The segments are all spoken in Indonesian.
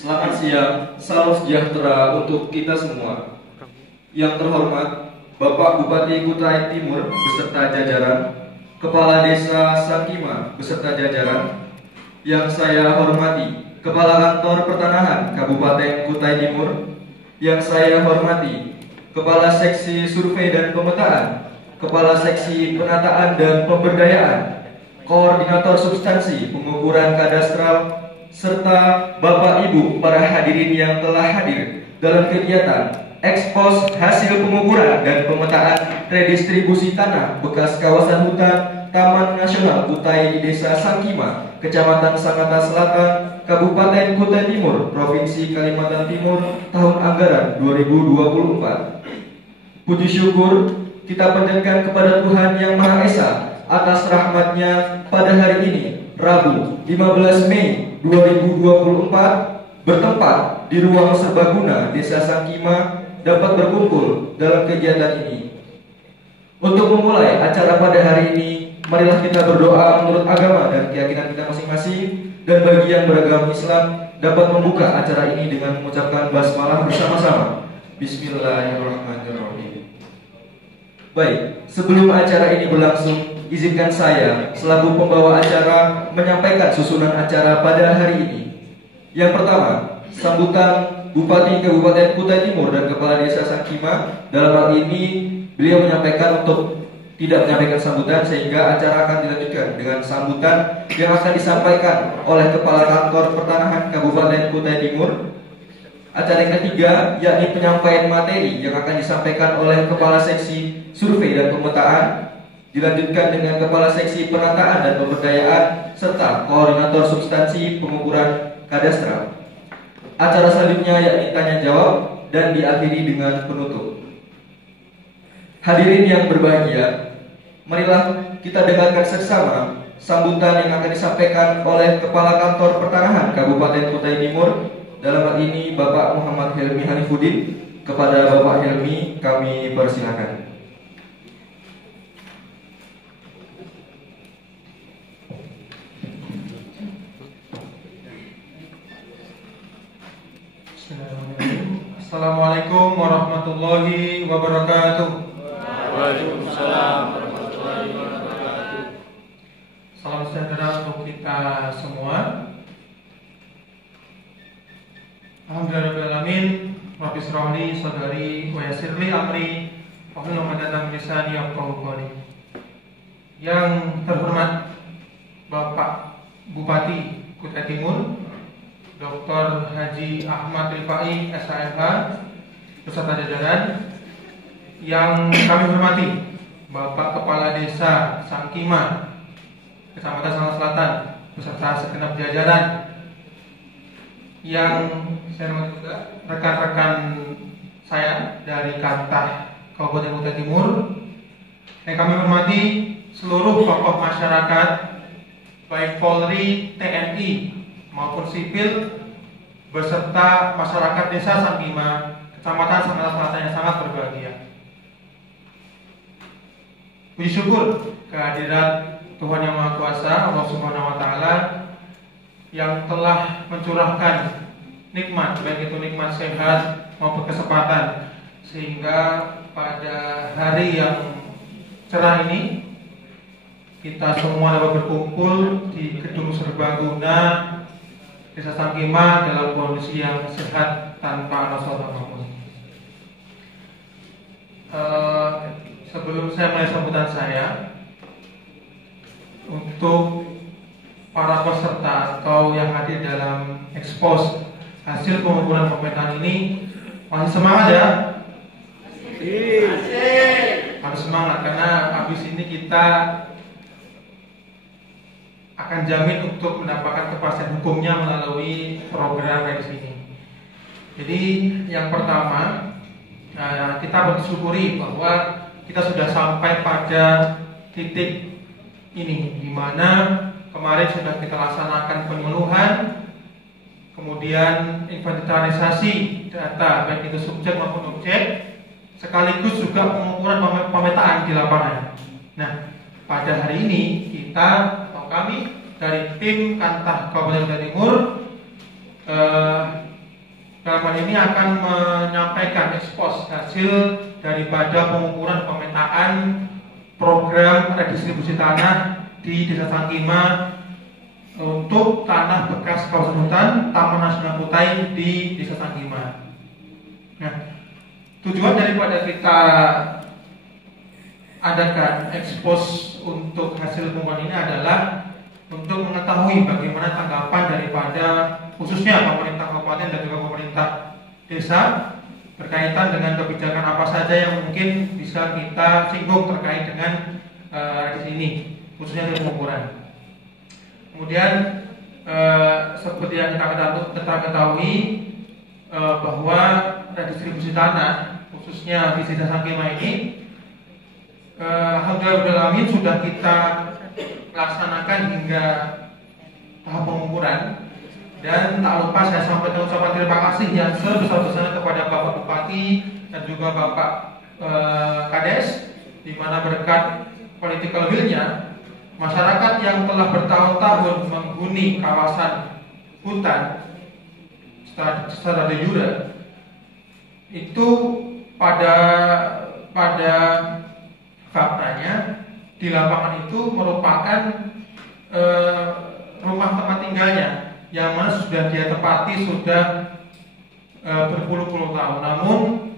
Selamat siang, salam sejahtera untuk kita semua. Yang terhormat Bapak Bupati Kutai Timur beserta jajaran, Kepala Desa Sangkima beserta jajaran. Yang saya hormati Kepala Kantor Pertanahan Kabupaten Kutai Timur. Yang saya hormati Kepala Seksi Survei dan Pemetaan, Kepala Seksi Penataan dan Pemberdayaan, Koordinator Substansi Pengukuran Kadastral, serta Bapak Ibu para hadirin yang telah hadir dalam kegiatan ekspos hasil pengukuran dan pemetaan redistribusi tanah bekas kawasan hutan Taman Nasional Kutai di Desa Sangkima, Kecamatan Sangatta Selatan, Kabupaten Kutai Timur, Provinsi Kalimantan Timur, tahun anggaran 2024. Puji syukur kita panjatkan kepada Tuhan Yang Maha Esa atas rahmat-Nya pada hari ini, Rabu 15 Mei 2024, bertempat di ruang serbaguna Desa Sangkima dapat berkumpul dalam kegiatan ini. Untuk memulai acara pada hari ini, marilah kita berdoa menurut agama dan keyakinan kita masing-masing, dan bagi yang beragama Islam dapat membuka acara ini dengan mengucapkan basmalah bersama-sama. Bismillahirrahmanirrahim. Baik, sebelum acara ini berlangsung, izinkan saya selaku pembawa acara menyampaikan susunan acara pada hari ini. Yang pertama, sambutan Bupati Kabupaten Kutai Timur dan Kepala Desa Sangkima. Dalam hal ini beliau menyampaikan untuk tidak menyampaikan sambutan, sehingga acara akan dilanjutkan dengan sambutan yang akan disampaikan oleh Kepala Kantor Pertanahan Kabupaten Kutai Timur. Acara yang ketiga yakni penyampaian materi yang akan disampaikan oleh Kepala Seksi Survei dan Pemetaan, dilanjutkan dengan Kepala Seksi Penataan dan Pemberdayaan serta Koordinator Substansi Pengukuran Kadastral. Acara selanjutnya yakni tanya jawab dan diakhiri dengan penutup. Hadirin yang berbahagia, marilah kita dengarkan seksama sambutan yang akan disampaikan oleh Kepala Kantor Pertanahan Kabupaten Kutai Timur. Dalam hal ini Bapak Muhammad Helmi Hanifuddin. Kepada Bapak Helmi kami persilakan. Assalamualaikum warahmatullahi wabarakatuh. Waalaikumsalam warahmatullahi wabarakatuh. Salam sejahtera untuk kita semua. Alhamdulillahirrahmanirrahim. Rabbi shrah li sadri wa yassir li amri wahlul 'uqdatam min lisani yafqahu qawli. Yang terhormat Bapak Bupati Kutai Timur Dr. Haji Ahmad Rifai SHMH beserta jajaran. Yang kami hormati Bapak Kepala Desa Sangkima, Kecamatan Sangatta Selatan beserta segenap jajaran. Yang saya hormati juga rekan-rekan saya dari Kantah Kabupaten Kutai Timur. Yang kami hormati seluruh tokoh masyarakat, baik Polri, TNI maupun sipil, beserta masyarakat Desa Sangkima, Kecamatan Sangatta Selatan yang sangat berbahagia. Puji syukur kehadirat Tuhan Yang Maha Kuasa, Allah Subhanahu wa Ta'ala, yang telah mencurahkan nikmat, baik itu nikmat sehat maupun kesempatan, sehingga pada hari yang cerah ini kita semua dapat berkumpul di gedung serbaguna Desa Sangkima dalam kondisi yang sehat tanpa masalah apapun. Sebelum saya mulai sambutan saya, untuk para peserta atau yang hadir dalam ekspos hasil pengukuran pemetaan ini, masih semangat ya? Harus semangat, karena habis ini kita akan jamin untuk mendapatkan kepastian hukumnya melalui program revisi ini. Jadi yang pertama, kita bersyukuri bahwa kita sudah sampai pada titik ini, di mana kemarin sudah kita laksanakan penyuluhan, kemudian inventarisasi data baik itu subjek maupun objek, sekaligus juga pengukuran pemetaan di lapangan. Nah, pada hari ini kita atau kami dari tim Kantah Kabupaten Kutai Timur dalam hal ini akan menyampaikan ekspos hasil daripada pengukuran pemetaan program redistribusi tanah di Desa Sangkima untuk tanah bekas kawasan hutan Taman Nasional Kutai di Desa Sangkima. Nah, tujuan daripada kita adakan ekspos untuk hasil pengukuran ini adalah untuk mengetahui bagaimana tanggapan daripada khususnya pemerintah kabupaten dan juga pemerintah desa berkaitan dengan kebijakan apa saja yang mungkin bisa kita singgung terkait dengan di sini, khususnya di pengukuran. Kemudian seperti yang kita ketahui bahwa redistribusi tanah khususnya di Desa Sangkima ini alhamdulillah sudah kita laksanakan hingga tahap pengukuran. Dan tak lupa saya sampaikan ucapan terima kasih yang sebesar-besarnya kepada Bapak Bupati dan juga Bapak Kades, di mana berkat political will-nya masyarakat yang telah bertahun-tahun menghuni kawasan hutan secara de jure itu pada faktanya di lapangan itu merupakan rumah tempat tinggalnya yang mana sudah dia tepati sudah berpuluh-puluh tahun. Namun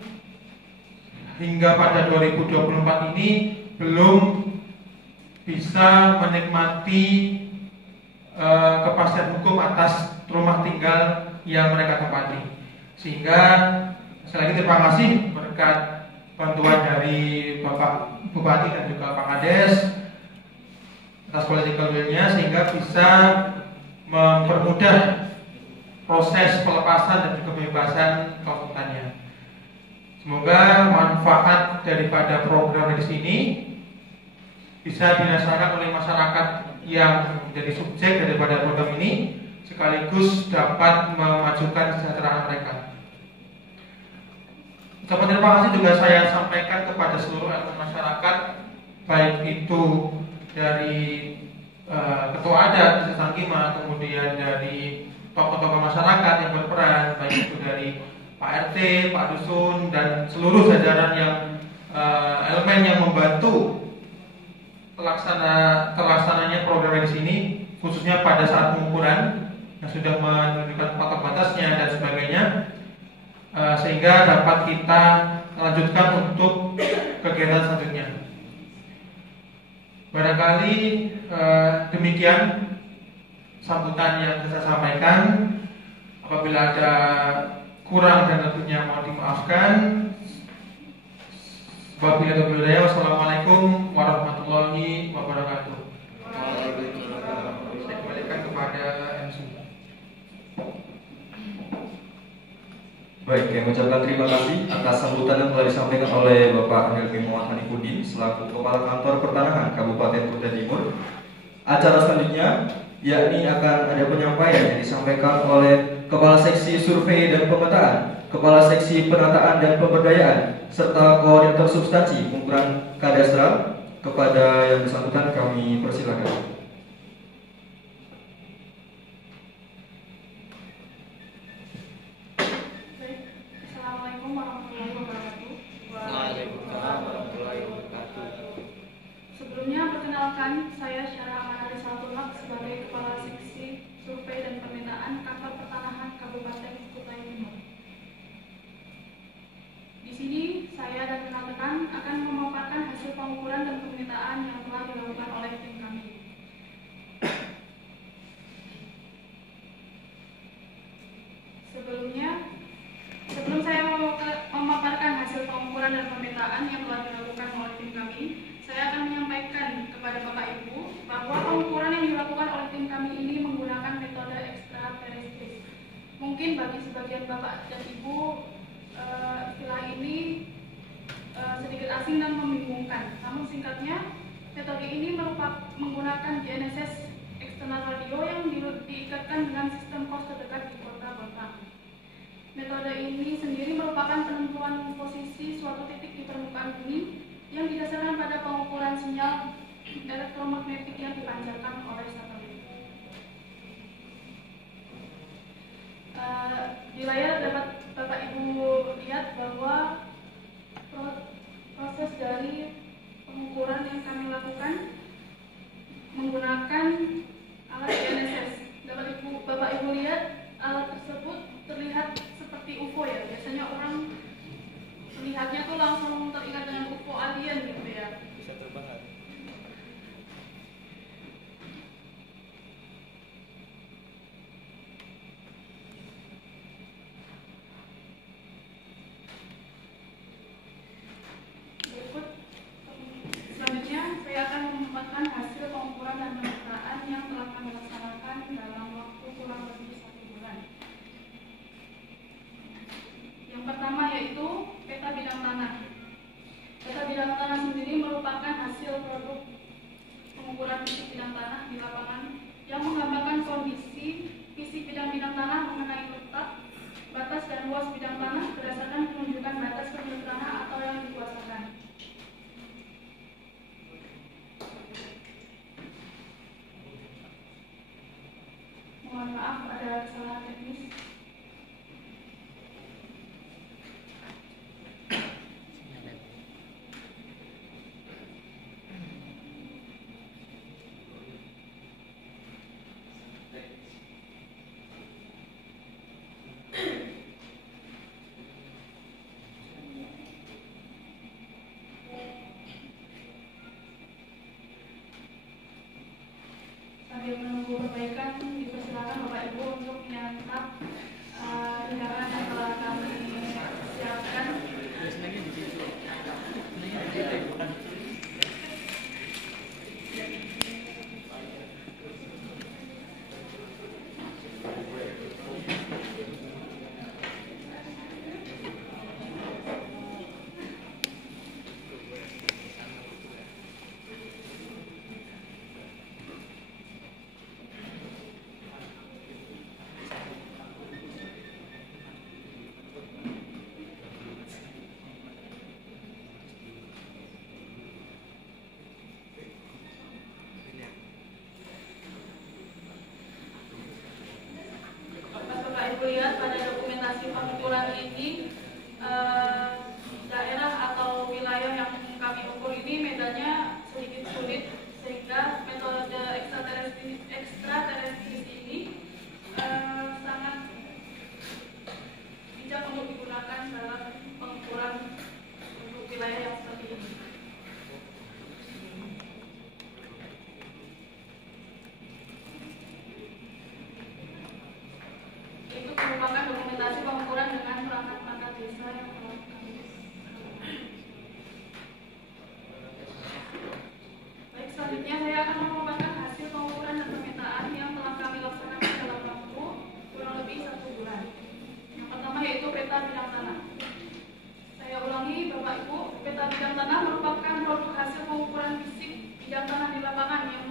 hingga pada 2024 ini belum bisa menikmati kepastian hukum atas rumah tinggal yang mereka tempati. Sehingga sekali lagi terima kasih berkat bantuan dari Bapak Bupati dan juga Pak Kades atas political will-nya sehingga bisa mempermudah proses pelepasan dan juga pembebasan kawasan hutannya. Semoga manfaat daripada program di sini bisa dirasakan oleh masyarakat yang menjadi subjek daripada program ini, sekaligus dapat memajukan kesejahteraan mereka. Ucapan terima kasih juga saya sampaikan kepada seluruh elemen masyarakat, baik itu dari ketua adat Desa Sangkima, kemudian dari tokoh-tokoh masyarakat yang berperan, baik itu dari Pak RT, Pak Dusun, dan seluruh jajaran yang elemen yang membantu terlaksananya program di sini, khususnya pada saat pengukuran yang sudah menunjukkan patok batasnya dan sebagainya, sehingga dapat kita lanjutkan untuk kegiatan selanjutnya. Barangkali demikian sambutan yang saya sampaikan. Apabila ada kurang dan tentunya mohon dimaafkan. Wassalamualaikum warahmatullahi wabarakatuh. Saya kembalikan kepada MC. Baik, kami mengucapkan terima kasih atas sambutan yang telah disampaikan oleh Bapak Helmi Muhammad Hanifudin selaku Kepala Kantor Pertanahan Kabupaten Kutai Timur. Acara selanjutnya yakni akan ada penyampaian yang disampaikan oleh Kepala Seksi Survei dan Pemetaan, Kepala Seksi Penataan dan Pemberdayaan, serta Koordinator Substansi Pengukuran Kadastral. Kepada yang bersangkutan kami persilakan. Perkenalkan, saya Syara Amanari Saltunak sebagai Kepala Seksi Survei dan Pemetaan Kantor Pertanahan Kabupaten Kutai Timur. Di sini saya dan rekan-rekan akan memaparkan hasil pengukuran dan pemetaan yang telah dilakukan oleh tim kami. Sebelum saya memaparkan hasil pengukuran dan pemetaan yang telah dilakukan oleh tim kami, saya akan menyampaikan kepada Bapak Ibu bahwa pengukuran yang dilakukan oleh tim kami ini menggunakan metode ekstraterestis. Mungkin bagi sebagian Bapak dan Ibu istilah ini sedikit asing dan membingungkan. Namun singkatnya, metode ini menggunakan GNSS eksternal radio yang diikatkan dengan sistem kos terdekat di kota Batam. Metode ini sendiri merupakan penentuan posisi suatu titik di permukaan bumi yang didasarkan pada pengukuran sinyal elektromagnetik yang dipancarkan oleh satelit. Di layar dapat kondisi fisik bidang-bidang tanah mengenai letak, batas dan luas bidang tanah berdasarkan penunjukan batas pemilik tanah atau yang dikuasakan. Mohon maaf ada kesalahan teknis. Sambil menunggu perbaikan, dipersilakan Bapak Ibu untuk menyantap hidangan yang telah kami siapkan. Bapak Ibu lihat pada dokumentasi pengukuran ini, daerah atau wilayah yang kami ukur ini medannya sedikit sulit, sehingga metode ekstraterestis ini sangat bijak untuk digunakan dalam pengukuran untuk wilayah yang seperti ini. Itu merupakan dokumentasi pengukuran dengan perangkat-perangkat desa yang telah kami. Baik, selanjutnya saya akan memaparkan hasil pengukuran dan pemetaan yang telah kami laksanakan dalam waktu kurang lebih 1 bulan. Yang pertama yaitu peta bidang tanah. Saya ulangi Bapak Ibu, peta bidang tanah merupakan produk hasil pengukuran fisik bidang tanah di lapangan yang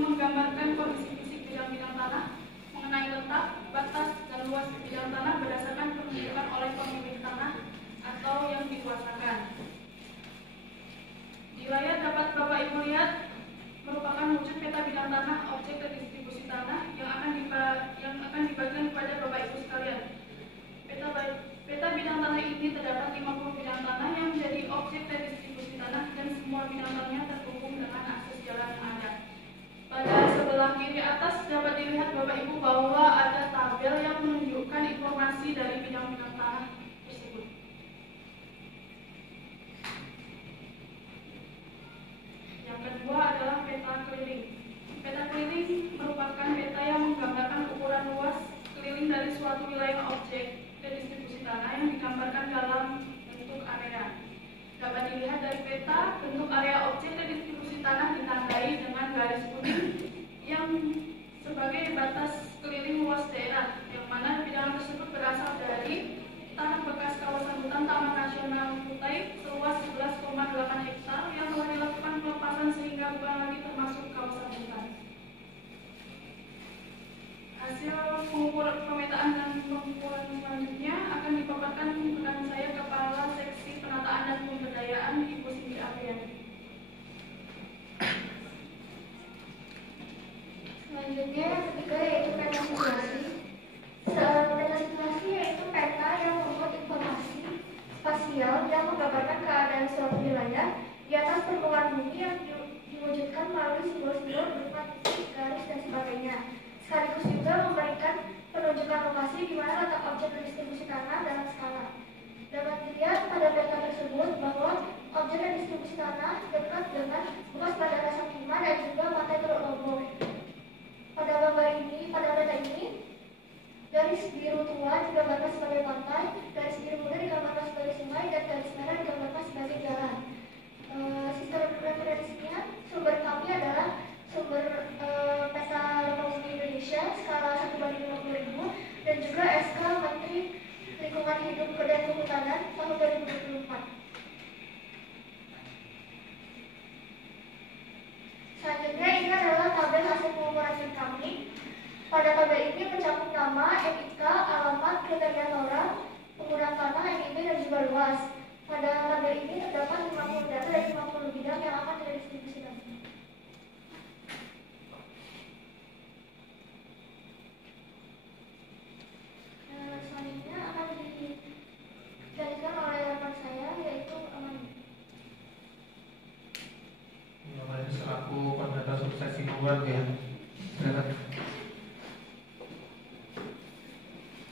menggambarkan kondisi fisik bidang-bidang tanah mengenai letak, batas, dan luas bidang tanah berdasarkan penunjukan oleh pemilik tanah atau yang dikuasakan. Di layar dapat Bapak Ibu lihat merupakan wujud peta bidang tanah objek redistribusi tanah yang akan dibagikan kepada Bapak Ibu sekalian. Peta bidang tanah ini terdapat 50 bidang tanah yang menjadi objek redistribusi tanah dan semua bidang tanahnya terhubung dengan akses jalan yang ada. Pada sebelah kiri atas dapat dilihat Bapak Ibu bahwa ada tabel yang menunjukkan informasi dari bidang-bidang tanah tersebut. Yang kedua adalah peta keliling. Peta keliling merupakan peta yang menggambarkan ukuran luas keliling dari suatu wilayah objek redistribusi tanah yang digambarkan dalam bentuk area. Dapat dilihat dari peta, bentuk area objek redistribusi tanah ditandai dengan garis kuning yang sebagai batas keliling luas daerah, yang mana bilangan tersebut berasal dari tanah bekas kawasan hutan Taman Nasional Kutai seluas 11,8 hektar yang telah dilakukan pelepasan sehingga bukan lagi termasuk kawasan hutan. Hasil pemetaan dan pengukuran selanjutnya akan dipaparkan rekan saya, Kepala Seksi Penataan dan Pemberdayaan, Ibu Cindy Apriani. Selanjutnya yang ketiga yaitu peta situasi. Peta situasi yaitu peta yang memuat informasi spasial yang menggambarkan keadaan suatu wilayah di atas permukaan bumi yang diwujudkan melalui simbol-simbol berupa titik, garis, dan sebagainya. Sekaligus juga memberikan penunjukan lokasi di mana letak objek redistribusi tanah dalam skala. Dapat dilihat pada peta tersebut bahwa objek redistribusi tanah dekat dengan bekas Bandara Sakima dan juga Pantai Teluk Lombok. Pada peta ini, garis biru tua digambarkan sebagai pantai, garis biru muda digambarkan sebagai sungai, dan garis merah digambarkan sebagai jalan. Sistem referensinya, sumber kami adalah sumber peta Republik Indonesia skala 1/50.000 dan juga SK Menteri Lingkungan Hidup dan Kehutanan tahun 2024. Selanjutnya ini adalah tabel hasil pengukuran kami Pada tabel ini mencakup nama, NIK, alamat, kriteria orang, penggunaan tanah, NIB, dan juga luas. Pada tabel ini terdapat 50 data dari 50 bidang yang akan didistribusikan. Selanjutnya akan dijelaskan oleh rekan saya, yaitu Amani. Namanya selaku koordinator subseksi luar ya. Silakan.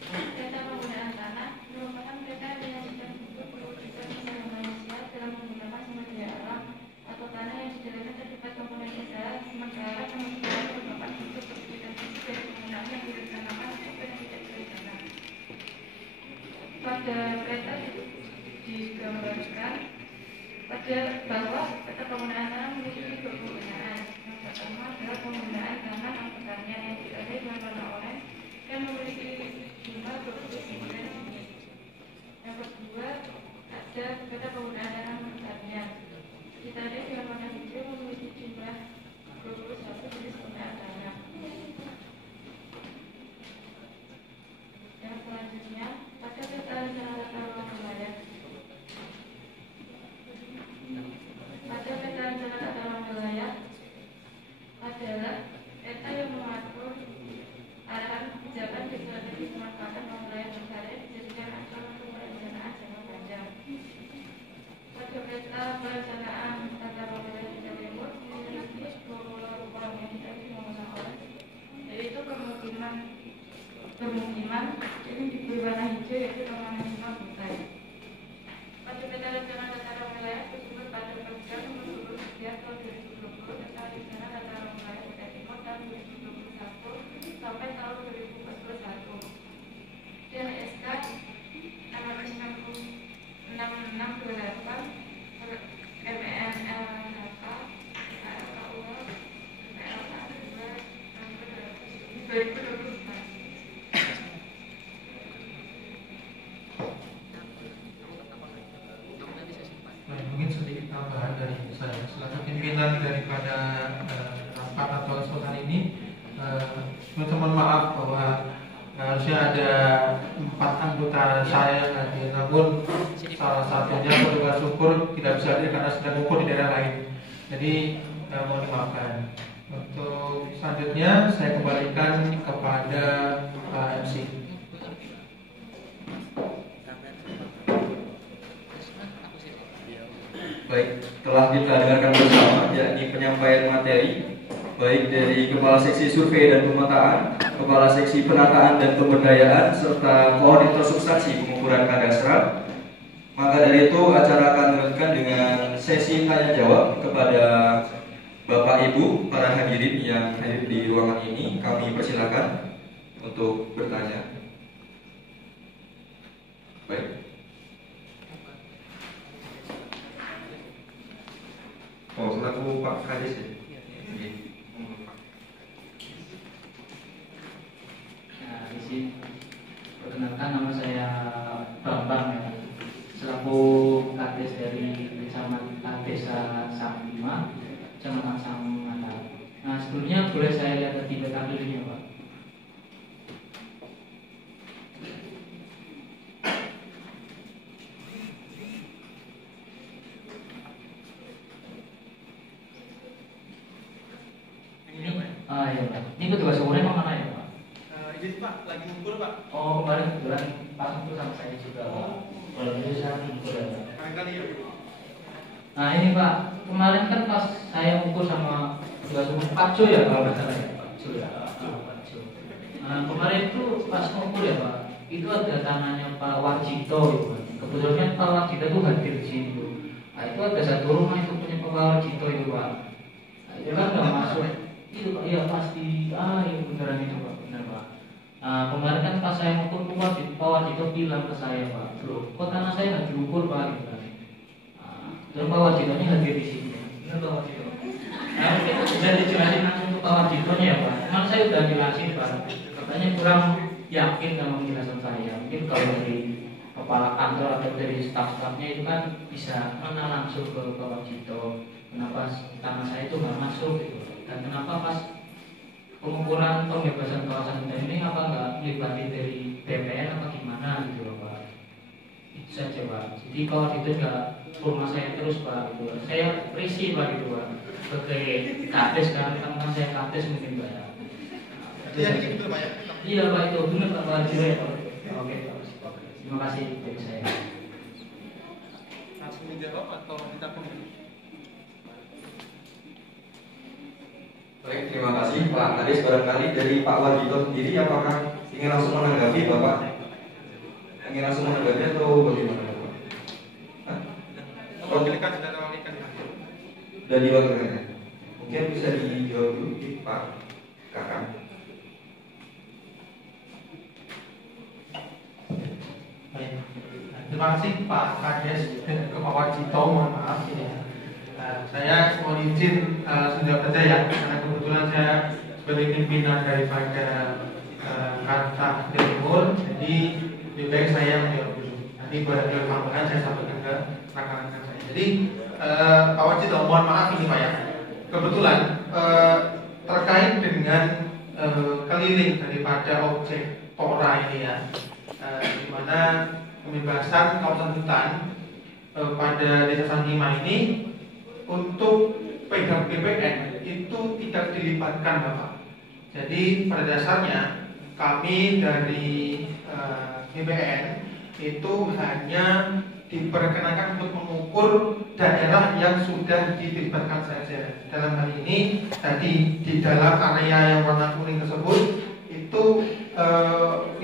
Data penggunaan tanah merupakan data yang sudah diperlukan oleh manusia dalam menggunakan sumber daya alam atau tanah yang sederhana terdapat komponen usaha, sementara kemungkinan merupakan bentuk perbuatan fisik dari penggunaan yang direncanakan ataupun yang tidak direncanakan. Pada peta digambarkan bahwa peta penggunaan tanah memiliki dua penggunaan. Yang pertama adalah penggunaan tanah non pertanian yang ditandai dengan warna oranye yang memiliki jumlah 29 unit. Yang kedua ada peta penggunaan tanah non pertanian ditandai dengan warna hijau memiliki jumlah 21 jenis penggunaan tanah. Yang selanjutnya pada peta rencana tata ruang wilayah. Pada peta rencana tata ruang wilayah adalah peta yang mengatur arahan kebijakan di strategi pemanfaatan ruang wilayah berkarya dijadikan acuan untuk perencanaan jangka panjang. Pada peta perencanaan tata ruang wilayah Jawa Timur memiliki 20 ruang yang ditandai dengan warna oranye, yaitu permukiman ini diberi warna hijau yaitu permukiman hutan. Pada peta rencana tata ruang wilayah tersebut pada program nomor 10 setiap tahun 2020 tentang rencana tata ruang wilayah Jawa Timur tahun 2021 sampai tahun 2041 dan SK nomor 6628 MENLHK KLKUL PLK 2024. Mungkin sedikit tambahan dari saya. Selaku pimpinan daripada rapat atau kesempatan ini, mohon maaf bahwa harusnya ada 4 anggota saya hadir, namun salah satunya petugas ukur tidak bisa hadir karena sedang ukur di daerah lain. Jadi mohon dimaafkan. Untuk selanjutnya saya kembalikan kepada Pak MC. Baik, telah kita dengarkan bersama yakni penyampaian materi baik dari Kepala Seksi Survei dan Pemetaan, Kepala Seksi Penataan dan Pemberdayaan, serta Koordinator Substansi Pengukuran Kadastral. Maka dari itu acara akan dilanjutkan dengan sesi tanya jawab kepada Bapak Ibu para hadirin yang hadir di ruangan ini. Kami persilakan untuk bertanya. Baik. Oh, selaku Pak Kades ya? Iya. Nah, di sini perkenalkan nama saya Bambang ya. Selaku Kades dari Kecamatan Desa Sangima, Kecamatan Sangmata. Nah, sebelumnya boleh saya lihat di BKB ini, Pak? Iya, Pak. Ini petugas umurnya mana ya, Pak? Ini Pak, lagi ngumpul Pak. Oh, kemarin kebetulan Pak itu sama saya juga, Pak. Kalau itu saya ngumpul ya, Pak. Kali ya. Nah ini Pak, kemarin kan pas saya ngumpul sama petugas umum Pak Jo ya, kalau nggak salah ya, Pak Jo ya. Pak Jo. Nah kemarin itu pas ngumpul ya Pak, itu ada tangannya Pak Warjito gitu, Pak. Kebetulan Pak Warjito itu hadir di sini, Bu. Nah itu ada satu rumah itu punya Pak Warjito itu, Pak. Nah, itu kan nggak masuk. Itu Pak, iya pasti, iya beneran itu Pak, bener Pak. Nah kemarin kan pas saya ngukur Pak Warjito bilang ke saya, Pak, bro, kok tanah saya nggak diukur Pak, gitu kan. Dan Pak Warjitonya hadir di sini, benar Pak Warjito. Nah mungkin bisa dijelasin langsung ke Pak Warjitonya ya Pak. Cuman saya udah jelasin Pak, katanya kurang yakin sama penjelasan saya. Mungkin kalau dari kepala kantor atau dari staf-stafnya itu kan bisa mana langsung ke Pak Warjito. Kenapa tanah saya itu nggak masuk gitu, dan kenapa pas pengukuran pembebasan kawasan hutan ini apa nggak melibatkan dari BPN apa gimana gitu loh Pak. Itu saja Pak. Jadi kalau itu nggak rumah saya terus Pak gitu. Saya risih Pak gitu Pak. Sebagai kades kan, teman saya kades mungkin Pak ya. Iya gitu Pak ya. Iya Pak itu benar Pak Wajib. Oke. Terima kasih dari saya. Langsung dijawab atau kita tunggu? Baik, terima kasih Pak Kades. Barangkali dari Pak Wagito sendiri apakah ingin langsung menanggapi Bapak? Ingin langsung menanggapi atau bagaimana Bapak? Mewakilkan sudah mewakilkan. Sudah diwakilkan. Mungkin bisa dijawab dulu Pak Kakak. Baik. Terima kasih Pak Kades dan ke Pak Wajito, mohon maaf ya. Saya mohon izin sudah saja ya, karena kebetulan saya sebagai pimpinan daripada Kanta Timur, jadi lebih baik saya menjawab dulu. Nanti barangkali tambahan saya sampaikan ke rekan-rekan saya. Jadi Pak Wajito, mohon maaf ini Pak ya. Kebetulan terkait dengan keliling daripada objek Tora ini ya, di mana pembebasan kawasan hutan pada Desa Sangima ini untuk pegang BPN itu tidak dilibatkan Bapak. Jadi pada dasarnya kami dari BPN itu hanya diperkenankan untuk mengukur daerah yang sudah dilibatkan saja. Dalam hal ini tadi di dalam area yang warna kuning tersebut itu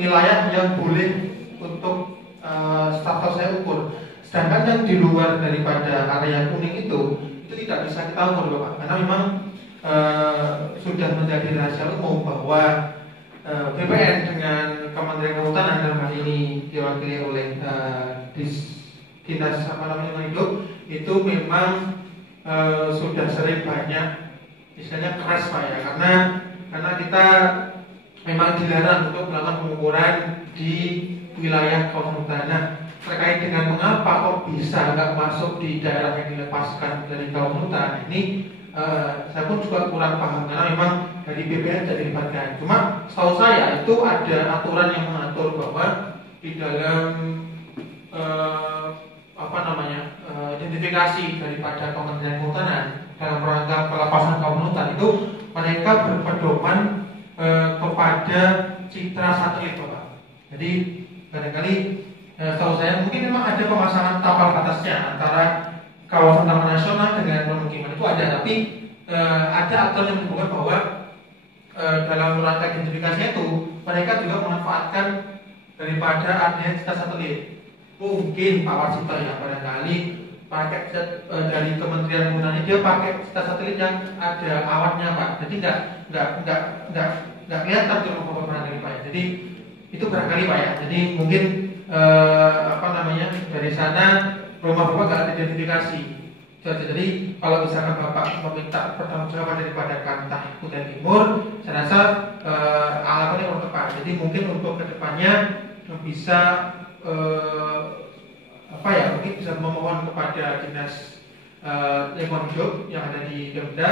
wilayah yang boleh untuk status saya ukur. Sedangkan yang di luar daripada area kuning itu tidak bisa kita ukur Bapak, karena memang sudah menjadi rahasia umum bahwa BPN dengan Kementerian Kehutanan dalam hal ini diwakili oleh Dinas Hidup itu memang sudah sering banyak misalnya keras Pak ya, karena kita memang dilarang untuk melakukan pengukuran di wilayah kawasan hutan. Nah, terkait dengan mengapa kok bisa nggak masuk di daerah yang dilepaskan dari kawasan hutan ini, saya pun juga kurang paham karena memang dari BPN tidak dilibatkan. Cuma setahu saya itu ada aturan yang mengatur bahwa di dalam identifikasi daripada Kementerian Kehutanan dalam rangka pelepasan kawasan hutan itu mereka berpedoman kepada citra satelit Bapak. Jadi barangkali setahu saya mungkin memang ada pemasangan tapal batasnya antara kawasan taman nasional dengan pemukiman itu ada, tapi ada aturan yang menyebutkan bahwa dalam rangka identifikasinya itu mereka juga memanfaatkan daripada adanya citra satelit. Mungkin Pak Warsito ya barangkali pakai dari Kementerian Kehutanan dia pakai citra satelit yang ada awannya Pak, jadi nggak kelihatan tuh rumah barangkali Pak ya. Jadi itu barangkali Pak ya. Jadi mungkin dari sana rumah Bapak nggak ada identifikasi. Jadi kalau misalkan Bapak meminta pertanggungjawaban daripada Kantah Kutai Timur, saya rasa alasannya kurang tepat. Jadi mungkin untuk kedepannya bisa mungkin bisa memohon kepada Dinas Lingkungan Hidup yang ada di Pemda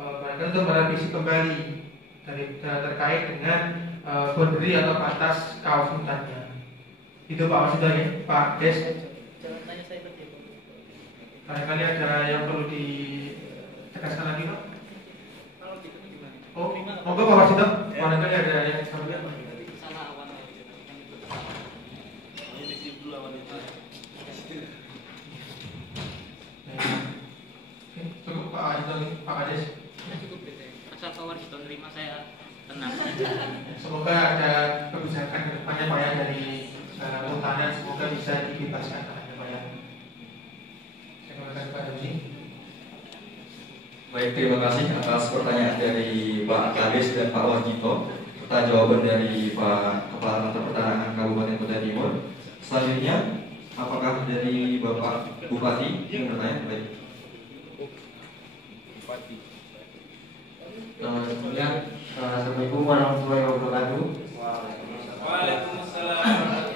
barangkali untuk merevisi kembali terkait dengan boundary atau batas kawasan hutannya. Itu Pak Warsito ya, Pak Des. Barangkali ada yang perlu ditegaskan lagi Pak? Oh, monggo Pak Warsito. Barangkali ada yang sampaikan Pak. Cukup Pak Warsito, Pak Kades. Asal Pak Warsito terima saya tenang. Semoga ada kebijakan ke depannya Pak ya dari Kehutanan, semoga bisa dibebaskan Pak ya. Saya kembalikan Pak Doni. Baik, terima kasih atas pertanyaan dari Pak Kades dan Pak Wagito. Serta jawaban dari Pak Kepala Kantor Pertanahan Kabupaten Kutai Timur. Selanjutnya, apakah dari Bapak Bupati yang bertanya? Baik. Bupati. Assalamualaikum warahmatullahi wabarakatuh. Waalaikumsalam.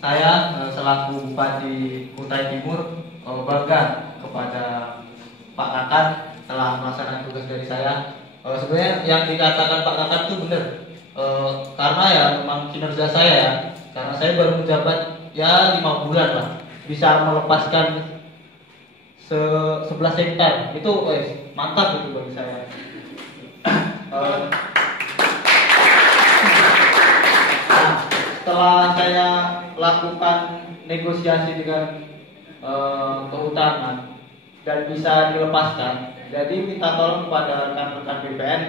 Saya selaku Bupati Kutai Timur bangga kepada Pak Kakat setelah melaksanakan tugas dari saya. Sebenarnya yang dikatakan Pak Kakak itu benar. Karena ya memang kinerja saya ya, karena saya baru menjabat ya 5 bulan lah, bisa melepaskan 11 hektar itu mantap gitu bagi saya. Setelah saya lakukan negosiasi dengan kehutanan dan bisa dilepaskan, jadi minta tolong kepada rekan-rekan BPN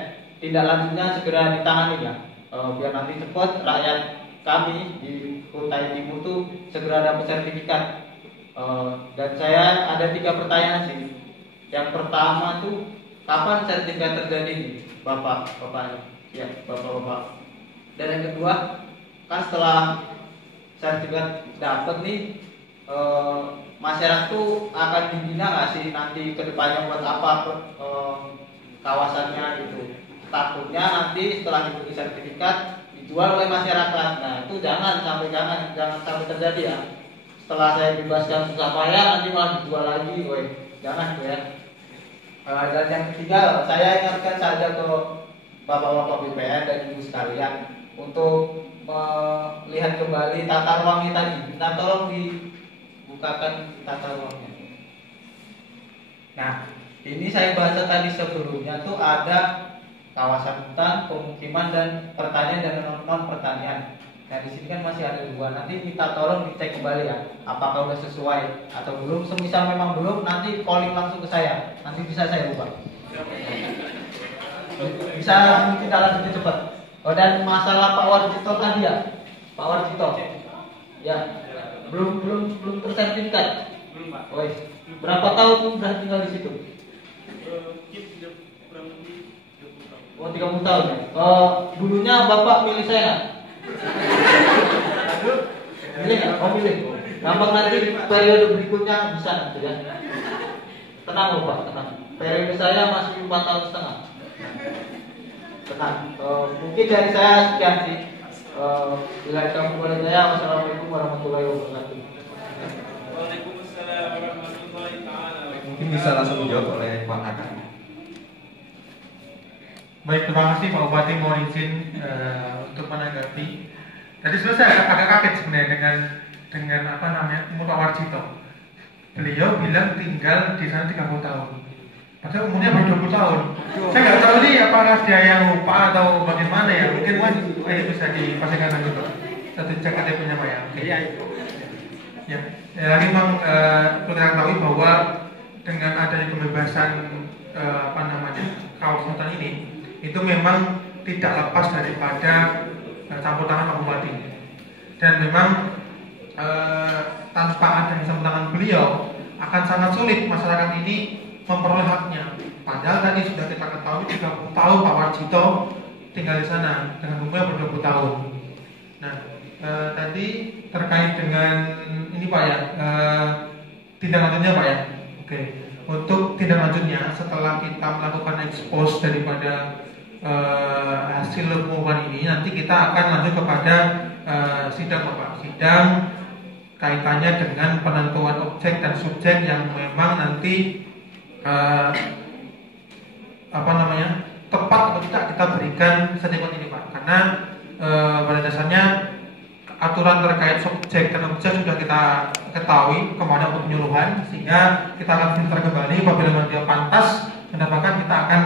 tindak lanjutnya segera ditangani ya, biar nanti cepat rakyat kami di Kutai Timur tuh segera dapat sertifikat. Dan saya ada 3 pertanyaan sih. Yang pertama tuh kapan sertifikat terjadi nih, Bapak? Ya, Bapak. Dan yang kedua, kan setelah sertifikat dapat nih, masyarakat tuh akan dibina nggak sih nanti kedepannya buat apa kawasannya gitu? Takutnya nanti setelah diberi sertifikat dijual oleh masyarakat. Nah itu jangan sampai terjadi ya. Setelah saya bebaskan susah payah nanti malah dijual lagi, jangan tuh ya. Dan yang ketiga, saya ingatkan saja ke bapak-bapak BPN dan ibu sekalian untuk melihat kembali tata ruangnya tadi. Nah tolong dibukakan tata ruangnya. Nah ini saya baca tadi sebelumnya tuh ada kawasan hutan, pemukiman dan pertanian dan non pertanian. Nah di sini kan masih ada 2. Nanti minta tolong dicek kembali ya, apakah udah sesuai atau belum. Semisal memang belum, nanti calling langsung ke saya. Nanti bisa saya ubah. Bisa kita lanjut cepat. Dan masalah Pak Warjito tadi ya, Pak Warjito, ya belum tersertifikat. Belum Pak. Berapa tahun sudah tinggal di situ? Kurang lebih 30 tahun. 30 tahun ya. Dulunya Bapak milih saya. Milih nggak? Milih. Gampang nanti periode berikutnya bisa gitu ya. Tenang loh Pak, tenang. Periode saya masih 4 tahun setengah. Tenang. Mungkin dari saya sekian sih. Bila kamu boleh saya, wassalamualaikum warahmatullahi wabarakatuh. Waalaikumsalam warahmatullahi taala. Mungkin bisa langsung dijawab oleh Pak Kakak. Baik, terima kasih Pak Bupati, mohon izin untuk menanggapi. Tadi sebenarnya saya agak kaget sebenarnya dengan apa namanya Pak Warjito. Beliau bilang tinggal di sana 30 tahun. Padahal umurnya baru 20 tahun. Saya nggak tahu nih apakah dia yang lupa atau bagaimana ya. Mungkin ini bisa dipastikan lagi Pak. Satu cek KTP-nya Pak ya. Iya itu. Ya, memang kita ketahui bahwa dengan adanya kebebasan apa namanya kawasan hutan ini, itu memang tidak lepas daripada campur tangan Pak Bupati. Dan memang tanpa adanya campur tangan beliau akan sangat sulit masyarakat ini memperoleh haknya. Padahal tadi sudah kita ketahui 30 tahun Pak Warjito tinggal di sana dengan umurnya ber-20 tahun. Nah, tadi terkait dengan ini Pak ya, tindak lanjutnya Pak ya. Oke. Untuk tindak lanjutnya setelah kita melakukan expose daripada hasil pengumuman ini, nanti kita akan lanjut kepada sidang Bapak. Sidang kaitannya dengan penentuan objek dan subjek yang memang nanti apa namanya tepat atau tidak kita berikan sertifikat ini Pak. Karena pada dasarnya aturan terkait subjek dan objek sudah kita ketahui kemana untuk penyuluhan, sehingga kita akan filter kembali. Apabila memang dia pantas mendapatkan, kita akan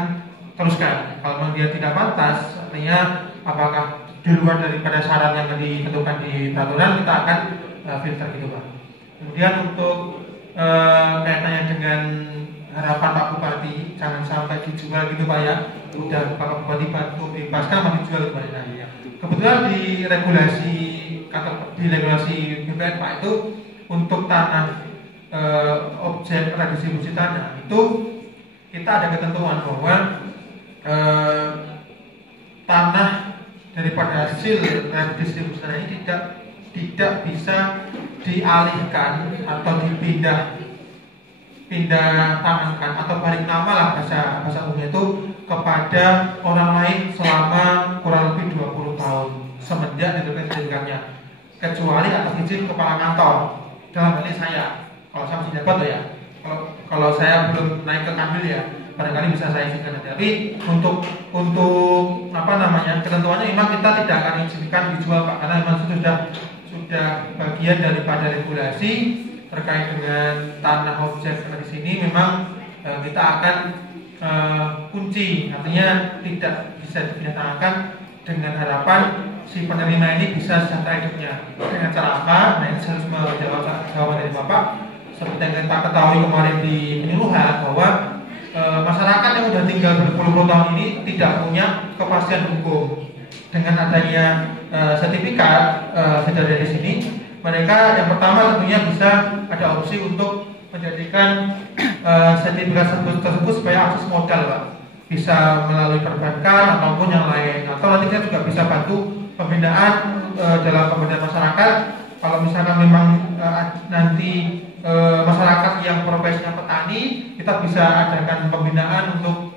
teruskan. Kalau memang dia tidak pantas, artinya apakah di luar daripada syarat yang ditentukan di peraturan, kita akan filter gitu Pak. Kemudian untuk kaitannya dengan harapan Pak Bupati, jangan sampai dijual gitu Pak ya. Udah Pak Bupati bantu bebaskan malah dijual gitu Pak ya. Kebetulan di regulasi BPN Pak itu untuk tanah objek redistribusi tanah itu kita ada ketentuan bahwa tanah daripada hasil redistribusi tanah ini tidak bisa dialihkan atau dipindah tangankan atau balik nama lah bahasa umumnya itu kepada orang lain selama kurang lebih 20 tahun semenjak diterbitkan sertifikatnya, kecuali atas izin kepala kantor. Dalam hal ini saya, kalau saya masih jabat ya, kalau saya belum naik ke Kamil ya, barangkali bisa saya izinkan nanti. Tapi untuk apa namanya ketentuannya memang kita tidak akan izinkan dijual Pak, karena memang sudah bagian daripada regulasi terkait dengan tanah objek di sini. Memang kita akan kunci, artinya tidak bisa dibinatangkan dengan harapan si penerima ini bisa sejahtera hidupnya. Dengan cara apa? Nah, ini saya harus menjawab jawaban dari Bapak. Seperti yang kita ketahui kemarin di penyuluhan bahwa masyarakat yang sudah tinggal berpuluh-puluh tahun ini tidak punya kepastian hukum. Dengan adanya sertifikat dari sini, mereka yang pertama tentunya bisa ada opsi untuk menjadikan sertifikat tersebut supaya akses modal, Pak, bisa melalui perbankan ataupun yang lain. Atau nanti kita juga bisa bantu pembinaan dalam pembinaan masyarakat. Kalau misalkan memang nanti masyarakat yang profesinya petani, kita bisa adakan pembinaan untuk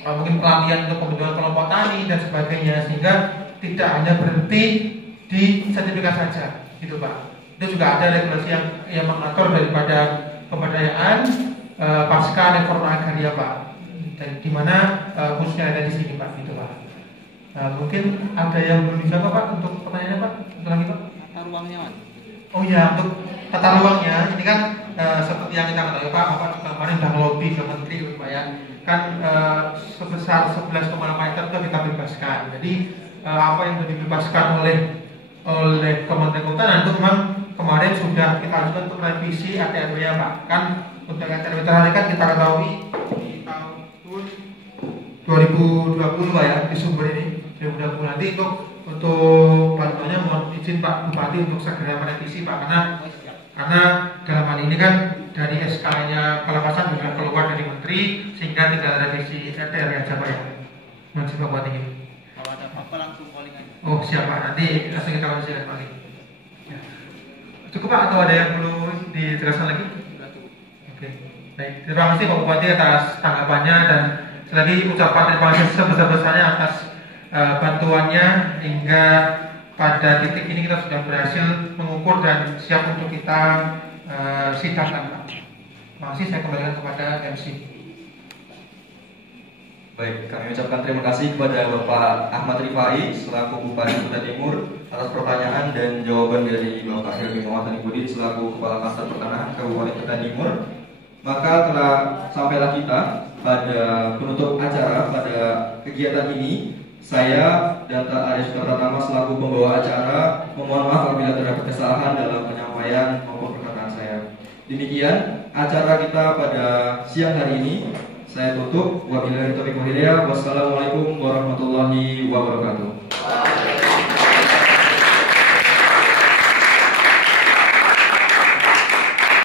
mungkin pelatihan untuk pembentukan kelompok tani dan sebagainya, sehingga tidak hanya berhenti di sertifikat saja, gitu Pak. Itu juga ada regulasi yang mengatur daripada pemberdayaan pasca reforma agraria, Pak, dan di mana khususnya ada di sini, Pak, gitu Pak. Mungkin ada yang belum dijawab Pak untuk pertanyaannya, Pak? Untuk lagi, Pak? Tata ruangnya, Mas. Oh iya, untuk tata ruangnya ini kan seperti yang kita ketahui Pak, Bapak juga kemarin sudah lobby ke Menteri, Pak ya. Kan sebesar 11,8 hektar itu kita bebaskan. Jadi apa yang sudah dibebaskan oleh Kementerian Kehutanan itu memang kemarin sudah kita ajukan untuk revisi RT/RW-nya, Pak. Kan untuk RT/RW terakhir kan kita ketahui di tahun 2020 Pak ya, di sumber ini 2020. Nanti untuk bantuannya mohon izin Pak Bupati untuk segera merevisi, Pak, karena dalam hal ini kan dari SK-nya pelepasan sudah keluar dari Menteri, sehingga tinggal revisi RT/RW aja, Pak ya. Mohon izin Pak Bupati ini. Kalau ada apa-apa langsung calling aja. Oh siap Pak, nanti langsung kita kondisikan Pak. Ya. Cukup Pak, atau ada yang perlu dijelaskan lagi? Oke, baik. Terima kasih Pak Bupati atas tanggapannya, dan sekali lagi ucapan terima kasih sebesar-besarnya atas bantuannya hingga pada titik ini kita sudah berhasil mengukur dan siap untuk kita sidangkan, Pak. Terima kasih, saya kembalikan kepada MC. Baik, kami ucapkan terima kasih kepada Bapak Ahmad Rifai selaku Bupati Kutai Timur atas pertanyaan dan jawaban dari Bapak Helmi Muhammad Tanibudin selaku Kepala Kasar Pertanahan Kabupaten Kutai Timur. Maka telah sampailah kita pada penutup acara pada kegiatan ini. Saya Danta Arya Sukartama selaku pembawa acara memohon maaf apabila terdapat kesalahan dalam penyampaian maupun perkataan saya. Demikian acara kita pada siang hari ini. Saya tutup. Wabillahi taufiq wal hidayah. Wassalamualaikum warahmatullahi wabarakatuh.